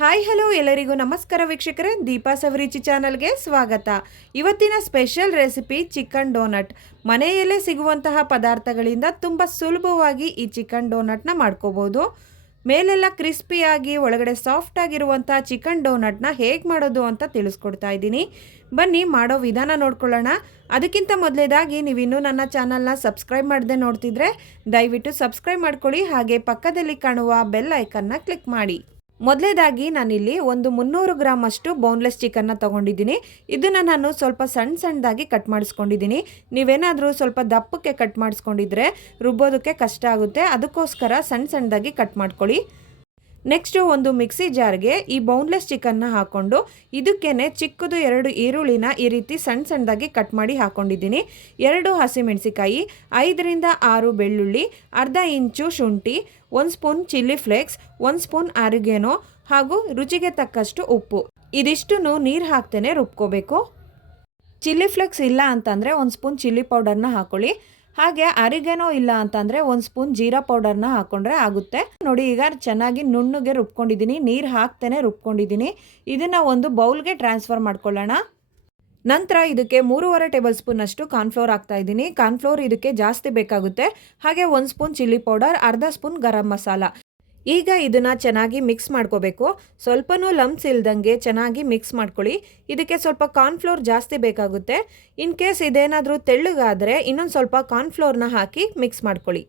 Hi hello ಎಲ್ಲರಿಗೂ ನಮಸ್ಕಾರ ವೀಕ್ಷಕರೇ. ದೀಪಾ ಸವರಿಚಿ ಚಾನಲ್ಗೆ ಸ್ವಾಗತ. ಇವತ್ತಿನ ಸ್ಪೆಷಲ್ ರೆಸಿಪಿ ಚಿಕನ್ ಡೋನಟ್. ಮನೆಯಲ್ಲೇ ಸಿಗುವಂತಹ ಪದಾರ್ಥಗಳಿಂದ ತುಂಬ ಸುಲಭವಾಗಿ ಈ ಚಿಕನ್ ಡೋನಟ್ನ ಮಾಡ್ಕೋಬೋದು. ಮೇಲೆಲ್ಲ ಕ್ರಿಸ್ಪಿಯಾಗಿ, ಒಳಗಡೆ ಸಾಫ್ಟ್ ಆಗಿರುವಂಥ ಚಿಕನ್ ಡೋನಟ್ನ ಹೇಗೆ ಮಾಡೋದು ಅಂತ ತಿಳಿಸ್ಕೊಡ್ತಾ ಇದ್ದೀನಿ. ಬನ್ನಿ, ಮಾಡೋ ವಿಧಾನ ನೋಡ್ಕೊಳ್ಳೋಣ. ಅದಕ್ಕಿಂತ ಮೊದಲೇದಾಗಿ ನೀವಿನ್ನೂ ನನ್ನ ಚಾನಲ್ನ ಸಬ್ಸ್ಕ್ರೈಬ್ ಮಾಡದೆ ನೋಡ್ತಿದ್ರೆ ದಯವಿಟ್ಟು ಸಬ್ಸ್ಕ್ರೈಬ್ ಮಾಡ್ಕೊಳ್ಳಿ. ಹಾಗೆ ಪಕ್ಕದಲ್ಲಿ ಕಾಣುವ ಬೆಲ್ ಐಕನ್ನ ಕ್ಲಿಕ್ ಮಾಡಿ. ಮೊದಲೇದಾಗಿ ನಾನಿಲ್ಲಿ ಒಂದು ಮುನ್ನೂರು ಗ್ರಾಮ್ ಅಷ್ಟು ಬೋನ್ಲೆಸ್ ಚಿಕನ್ನ ತೊಗೊಂಡಿದ್ದೀನಿ. ಇದನ್ನು ನಾನು ಸ್ವಲ್ಪ ಸಣ್ಣ ಸಣ್ಣದಾಗಿ ಕಟ್ ಮಾಡಿಸ್ಕೊಂಡಿದ್ದೀನಿ. ನೀವೇನಾದರೂ ಸ್ವಲ್ಪ ದಪ್ಪಕ್ಕೆ ಕಟ್ ಮಾಡಿಸ್ಕೊಂಡಿದ್ರೆ ರುಬ್ಬೋದಕ್ಕೆ ಕಷ್ಟ ಆಗುತ್ತೆ. ಅದಕ್ಕೋಸ್ಕರ ಸಣ್ಣ ಸಣ್ಣದಾಗಿ ಕಟ್ ಮಾಡ್ಕೊಳ್ಳಿ. ನೆಕ್ಸ್ಟು ಒಂದು ಮಿಕ್ಸಿ ಜಾರ್ಗೆ ಈ ಬೌನ್ಲೆಸ್ ಚಿಕನ್ನ ಹಾಕ್ಕೊಂಡು ಇದಕ್ಕೇನೆ ಚಿಕ್ಕದು ಎರಡು ಈರುಳ್ಳಿನ ಈ ರೀತಿ ಸಣ್ಣ ಸಣ್ಣದಾಗಿ ಕಟ್ ಮಾಡಿ ಹಾಕ್ಕೊಂಡಿದ್ದೀನಿ ಎರಡು ಹಸಿಮೆಣಸಿಕಾಯಿ, ಐದರಿಂದ ಆರು ಬೆಳ್ಳುಳ್ಳಿ, ಅರ್ಧ ಇಂಚು ಶುಂಠಿ, ಒಂದು ಸ್ಪೂನ್ ಚಿಲ್ಲಿ ಫ್ಲೇಕ್ಸ್ ಒಂದು ಸ್ಪೂನ್ ಅರಿಗೆನೋ ಹಾಗೂ ರುಚಿಗೆ ತಕ್ಕಷ್ಟು ಉಪ್ಪು. ಇದಿಷ್ಟನ್ನು ನೀರು ಹಾಕ್ತೇನೆ ರುಬ್ಕೋಬೇಕು. ಚಿಲ್ಲಿ ಫ್ಲೇಕ್ಸ್ ಇಲ್ಲ ಅಂತಂದರೆ ಒಂದು ಸ್ಪೂನ್ ಚಿಲ್ಲಿ ಪೌಡರ್ನ ಹಾಕೊಳ್ಳಿ. ಹಾಗೆ ಅರಿಗೇನೋ ಇಲ್ಲ ಅಂತಂದರೆ ಒಂದು ಸ್ಪೂನ್ ಜೀರಾ ಪೌಡರ್ನ ಹಾಕೊಂಡ್ರೆ ಆಗುತ್ತೆ. ನೋಡಿ ಈಗ ಚೆನ್ನಾಗಿ ನುಣ್ಣಗೆ ರುಬ್ಕೊಂಡಿದ್ದೀನಿ, ನೀರು ಹಾಕ್ತೇನೆ ರುಬ್ಕೊಂಡಿದ್ದೀನಿ. ಇದನ್ನು ಒಂದು ಬೌಲ್ಗೆ ಟ್ರಾನ್ಸ್ಫರ್ ಮಾಡ್ಕೊಳ್ಳೋಣ. ನಂತರ ಇದಕ್ಕೆ ಮೂರುವರೆ ಟೇಬಲ್ ಸ್ಪೂನ್ ಅಷ್ಟು ಕಾರ್ನ್ಫ್ಲೋರ್ ಹಾಕ್ತಾ ಇದ್ದೀನಿ. ಕಾರ್ನ್ಫ್ಲೋರ್ ಇದಕ್ಕೆ ಜಾಸ್ತಿ ಬೇಕಾಗುತ್ತೆ. ಹಾಗೆ ಒಂದು ಸ್ಪೂನ್ ಚಿಲ್ಲಿ ಪೌಡರ್, ಅರ್ಧ ಸ್ಪೂನ್ ಗರಂ ಮಸಾಲ. ಈಗ ಇದನ್ನು ಚೆನ್ನಾಗಿ ಮಿಕ್ಸ್ ಮಾಡ್ಕೋಬೇಕು. ಸ್ವಲ್ಪನೂ ಲಮ್ಸ್ ಇಲ್ದಂಗೆ ಚೆನ್ನಾಗಿ ಮಿಕ್ಸ್ ಮಾಡ್ಕೊಳ್ಳಿ. ಇದಕ್ಕೆ ಸ್ವಲ್ಪ ಕಾರ್ನ್ಫ್ಲೋರ್ ಜಾಸ್ತಿ ಬೇಕಾಗುತ್ತೆ. ಇನ್ ಕೇಸ್ ಇದೇನಾದರೂ ತೆಳ್ಳಗಾದರೆ ಇನ್ನೊಂದು ಸ್ವಲ್ಪ ಕಾರ್ನ್ಫ್ಲೋರ್ನ ಹಾಕಿ ಮಿಕ್ಸ್ ಮಾಡ್ಕೊಳ್ಳಿ.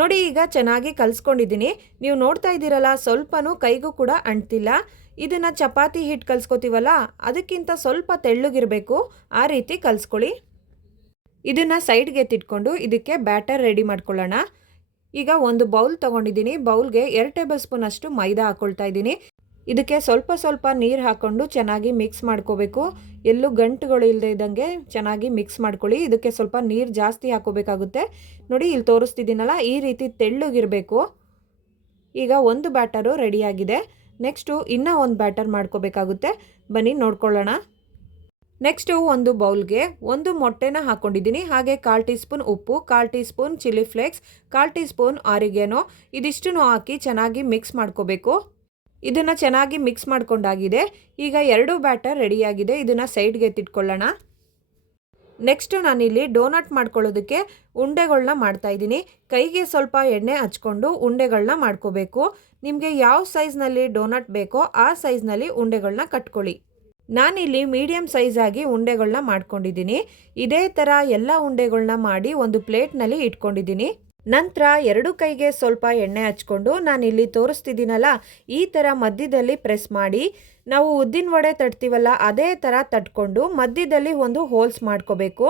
ನೋಡಿ ಈಗ ಚೆನ್ನಾಗಿ ಕಲಿಸ್ಕೊಂಡಿದ್ದೀನಿ. ನೀವು ನೋಡ್ತಾ ಇದ್ದೀರಲ್ಲ, ಸ್ವಲ್ಪನೂ ಕೈಗೂ ಕೂಡ ಅಂಟ್ತಿಲ್ಲ. ಇದನ್ನು ಚಪಾತಿ ಹಿಟ್ಟು ಕಲಿಸ್ಕೋತೀವಲ್ಲ, ಅದಕ್ಕಿಂತ ಸ್ವಲ್ಪ ತೆಳ್ಳಗಿರಬೇಕು. ಆ ರೀತಿ ಕಲಿಸ್ಕೊಳ್ಳಿ. ಇದನ್ನು ಸೈಡ್ಗೆ ಎತ್ತಿಟ್ಕೊಂಡು ಇದಕ್ಕೆ ಬ್ಯಾಟರ್ ರೆಡಿ ಮಾಡ್ಕೊಳ್ಳೋಣ. ಈಗ ಒಂದು ಬೌಲ್ ತಗೊಂಡಿದ್ದೀನಿ. ಬೌಲ್ಗೆ ಎರಡು ಟೇಬಲ್ ಸ್ಪೂನ್ ಅಷ್ಟು ಮೈದಾ ಹಾಕ್ಕೊಳ್ತಾ ಇದ್ದೀನಿ. ಇದಕ್ಕೆ ಸ್ವಲ್ಪ ಸ್ವಲ್ಪ ನೀರು ಹಾಕ್ಕೊಂಡು ಚೆನ್ನಾಗಿ ಮಿಕ್ಸ್ ಮಾಡ್ಕೋಬೇಕು. ಎಲ್ಲೂ ಗಂಟುಗಳು ಇಲ್ಲದೆ ಇದ್ದಂಗೆ ಚೆನ್ನಾಗಿ ಮಿಕ್ಸ್ ಮಾಡ್ಕೊಳ್ಳಿ. ಇದಕ್ಕೆ ಸ್ವಲ್ಪ ನೀರು ಜಾಸ್ತಿ ಹಾಕೋಬೇಕಾಗುತ್ತೆ. ನೋಡಿ, ಇಲ್ಲಿ ತೋರಿಸ್ತಿದ್ದೀನಲ್ಲ, ಈ ರೀತಿ ತೆಳ್ಳಗಿರಬೇಕು. ಈಗ ಒಂದು ಬ್ಯಾಟರು ರೆಡಿಯಾಗಿದೆ. ನೆಕ್ಸ್ಟು ಇನ್ನೂ ಒಂದು ಬ್ಯಾಟರ್ ಮಾಡ್ಕೋಬೇಕಾಗುತ್ತೆ. ಬನ್ನಿ, ನೋಡ್ಕೊಳ್ಳೋಣ. ನೆಕ್ಸ್ಟು ಒಂದು ಬೌಲ್ಗೆ ಒಂದು ಮೊಟ್ಟೆನ ಹಾಕ್ಕೊಂಡಿದ್ದೀನಿ ಹಾಗೆ ಕಾಲು ಟೀ ಸ್ಪೂನ್ ಉಪ್ಪು, ಕಾಲು ಟೀ ಸ್ಪೂನ್ ಚಿಲ್ಲಿ ಫ್ಲೇಕ್ಸ್, ಕಾಲು ಟೀ ಸ್ಪೂನ್ ಆರಿಗೇನೋ ಇದಿಷ್ಟನ್ನು ಹಾಕಿ ಚೆನ್ನಾಗಿ ಮಿಕ್ಸ್ ಮಾಡ್ಕೋಬೇಕು. ಇದನ್ನು ಚೆನ್ನಾಗಿ ಮಿಕ್ಸ್ ಮಾಡ್ಕೊಂಡಾಗಿದೆ. ಈಗ ಎರಡು ಬ್ಯಾಟರ್ ರೆಡಿಯಾಗಿದೆ. ಇದನ್ನು ಸೈಡ್ಗೆ ಎತ್ತಿಟ್ಕೊಳ್ಳೋಣ. ನೆಕ್ಸ್ಟು ನಾನಿಲ್ಲಿ ಡೋನಟ್ ಮಾಡ್ಕೊಳ್ಳೋದಕ್ಕೆ ಉಂಡೆಗಳನ್ನ ಮಾಡ್ತಾಯಿದ್ದೀನಿ ಕೈಗೆ ಸ್ವಲ್ಪ ಎಣ್ಣೆ ಹಚ್ಕೊಂಡು ಉಂಡೆಗಳನ್ನ ಮಾಡ್ಕೋಬೇಕು. ನಿಮಗೆ ಯಾವ ಸೈಜ್ನಲ್ಲಿ ಡೋನಟ್ ಬೇಕೋ ಆ ಸೈಜ್ನಲ್ಲಿ ಉಂಡೆಗಳನ್ನ ಕಟ್ಕೊಳ್ಳಿ. ನಾನಿಲ್ಲಿ ಮೀಡಿಯಮ್ ಆಗಿ ಉಂಡೆಗಳನ್ನ ಮಾಡ್ಕೊಂಡಿದ್ದೀನಿ. ಇದೇ ಥರ ಎಲ್ಲ ಉಂಡೆಗಳನ್ನ ಮಾಡಿ ಒಂದು ಪ್ಲೇಟ್ನಲ್ಲಿ ಇಟ್ಕೊಂಡಿದ್ದೀನಿ. ನಂತರ ಎರಡು ಕೈಗೆ ಸ್ವಲ್ಪ ಎಣ್ಣೆ ಹಚ್ಕೊಂಡು ನಾನಿಲ್ಲಿ ತೋರಿಸ್ತಿದ್ದೀನಲ್ಲ, ಈ ಥರ ಮಧ್ಯದಲ್ಲಿ ಪ್ರೆಸ್ ಮಾಡಿ, ನಾವು ಉದ್ದಿನ ವಡೆ ತಟ್ತೀವಲ್ಲ, ಅದೇ ಥರ ತಟ್ಕೊಂಡು ಮಧ್ಯದಲ್ಲಿ ಒಂದು ಹೋಲ್ಸ್ ಮಾಡ್ಕೋಬೇಕು.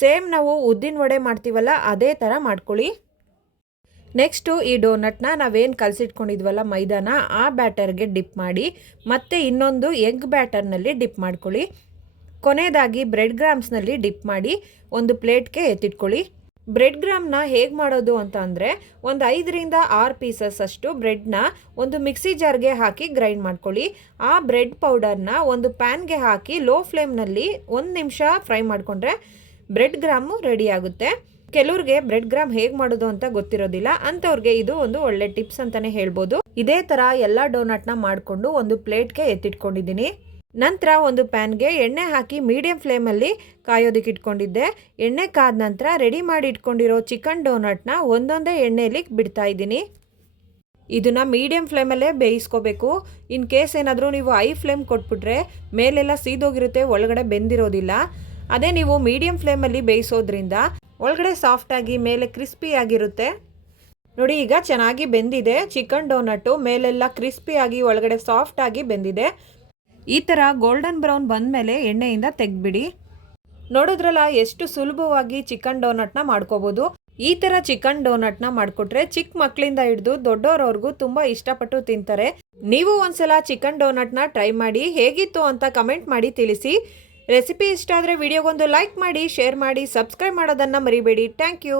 ಸೇಮ್ ನಾವು ಉದ್ದಿನ ವಡೆ ಮಾಡ್ತೀವಲ್ಲ, ಅದೇ ಥರ ಮಾಡ್ಕೊಳ್ಳಿ. ನೆಕ್ಸ್ಟು ಈ ಡೋನಟ್ನ ನಾವೇನು ಕಲಸಿಟ್ಕೊಂಡಿದ್ವಲ್ಲ ಮೈದಾನ, ಆ ಬ್ಯಾಟರ್ಗೆ ಡಿಪ್ ಮಾಡಿ, ಮತ್ತೆ ಇನ್ನೊಂದು ಎಗ್ ಬ್ಯಾಟರ್ನಲ್ಲಿ ಡಿಪ್ ಮಾಡ್ಕೊಳ್ಳಿ. ಕೊನೆಯದಾಗಿ ಬ್ರೆಡ್ ಗ್ರಾಮ್ಸ್ನಲ್ಲಿ ಡಿಪ್ ಮಾಡಿ, ಒಂದು ಪ್ಲೇಟ್ಗೆ ಎತ್ತಿಟ್ಕೊಳ್ಳಿ. ಬ್ರೆಡ್ ಗ್ರಾಮ್ನ ಹೇಗೆ ಮಾಡೋದು ಅಂತ ಅಂದರೆ, ಒಂದು ಐದರಿಂದ ಆರು ಪೀಸಸ್ ಅಷ್ಟು ಬ್ರೆಡ್ನ ಒಂದು ಮಿಕ್ಸಿ ಜಾರ್ಗೆ ಹಾಕಿ ಗ್ರೈಂಡ್ ಮಾಡ್ಕೊಳ್ಳಿ. ಆ ಬ್ರೆಡ್ ಪೌಡರ್ನ ಒಂದು ಪ್ಯಾನ್ಗೆ ಹಾಕಿ ಲೋ ಫ್ಲೇಮ್ನಲ್ಲಿ ಒಂದು ನಿಮಿಷ ಫ್ರೈ ಮಾಡಿಕೊಂಡ್ರೆ ಬ್ರೆಡ್ ಗ್ರಾಮು ರೆಡಿ ಆಗುತ್ತೆ. ಕೆಲವ್ರಿಗೆ ಬ್ರೆಡ್ ಗ್ರಾಮ್ ಹೇಗೆ ಮಾಡೋದು ಅಂತ ಗೊತ್ತಿರೋದಿಲ್ಲ. ಅಂಥವ್ರಿಗೆ ಇದು ಒಂದು ಒಳ್ಳೆ ಟಿಪ್ಸ್ ಅಂತಾನೆ ಹೇಳ್ಬೋದು. ಇದೇ ಥರ ಎಲ್ಲ ಡೋನಟ್ನ ಮಾಡಿಕೊಂಡು ಒಂದು ಪ್ಲೇಟ್ಗೆ ಎತ್ತಿಟ್ಕೊಂಡಿದ್ದೀನಿ. ನಂತರ ಒಂದು ಪ್ಯಾನ್ಗೆ ಎಣ್ಣೆ ಹಾಕಿ ಮೀಡಿಯಂ ಫ್ಲೇಮಲ್ಲಿ ಕಾಯೋದಕ್ಕೆ ಇಟ್ಕೊಂಡಿದ್ದೆ. ಎಣ್ಣೆ ಕಾದ ನಂತರ ರೆಡಿ ಮಾಡಿ ಇಟ್ಕೊಂಡಿರೋ ಚಿಕನ್ ಡೋನಟ್ನ ಒಂದೊಂದೇ ಎಣ್ಣೆಯಲ್ಲಿ ಬಿಡ್ತಾ ಇದ್ದೀನಿ. ಇದನ್ನು ಮೀಡಿಯಂ ಫ್ಲೇಮಲ್ಲೇ ಬೇಯಿಸ್ಕೋಬೇಕು. ಇನ್ ಕೇಸ್ ಏನಾದರೂ ನೀವು ಐ ಫ್ಲೇಮ್ ಕೊಟ್ಬಿಟ್ರೆ ಮೇಲೆಲ್ಲ ಸೀದೋಗಿರುತ್ತೆ, ಒಳಗಡೆ ಬೆಂದಿರೋದಿಲ್ಲ. ಅದೇ ನೀವು ಮೀಡಿಯಂ ಫ್ಲೇಮಲ್ಲಿ ಬೇಯಿಸೋದ್ರಿಂದ ಒಳಗಡೆ ಸಾಫ್ಟಾಗಿ ಮೇಲೆ ಕ್ರಿಸ್ಪಿಯಾಗಿರುತ್ತೆ ನೋಡಿ, ಈಗ ಚೆನ್ನಾಗಿ ಬೆಂದಿದೆ. ಚಿಕನ್ ಡೋನಟ್ಟು ಮೇಲೆಲ್ಲ ಕ್ರಿಸ್ಪಿಯಾಗಿ ಒಳಗಡೆ ಸಾಫ್ಟಾಗಿ ಬೆಂದಿದೆ. ಈ ಥರ ಗೋಲ್ಡನ್ ಬ್ರೌನ್ ಬಂದಮೇಲೆ ಎಣ್ಣೆಯಿಂದ ತೆಗೆದ್ಬಿಡಿ. ನೋಡಿದ್ರಲ್ಲ, ಎಷ್ಟು ಸುಲಭವಾಗಿ ಚಿಕನ್ ಡೋನಟ್ನ ಮಾಡ್ಕೋಬೋದು. ಈ ಥರ ಚಿಕನ್ ಡೋನಟ್ನ ಮಾಡಿಕೊಟ್ರೆ ಚಿಕ್ಕ ಮಕ್ಕಳಿಂದ ಹಿಡಿದು ದೊಡ್ಡೋರವ್ರಿಗೂ ತುಂಬ ಇಷ್ಟಪಟ್ಟು ತಿಂತಾರೆ. ನೀವು ಒಂದ್ಸಲ ಚಿಕನ್ ಡೋನಟ್ನ ಟ್ರೈ ಮಾಡಿ, ಹೇಗಿತ್ತು ಅಂತ ಕಮೆಂಟ್ ಮಾಡಿ ತಿಳಿಸಿ. ರೆಸಿಪಿ ಇಷ್ಟ ಆದರೆ ವಿಡಿಯೋಗೊಂದು ಲೈಕ್ ಮಾಡಿ ಶೇರ್ ಮಾಡಿ ಸಬ್ಸ್ಕ್ರೈಬ್ ಮಾಡೋದನ್ನು ಮರಿಬೇಡಿ. Thank you.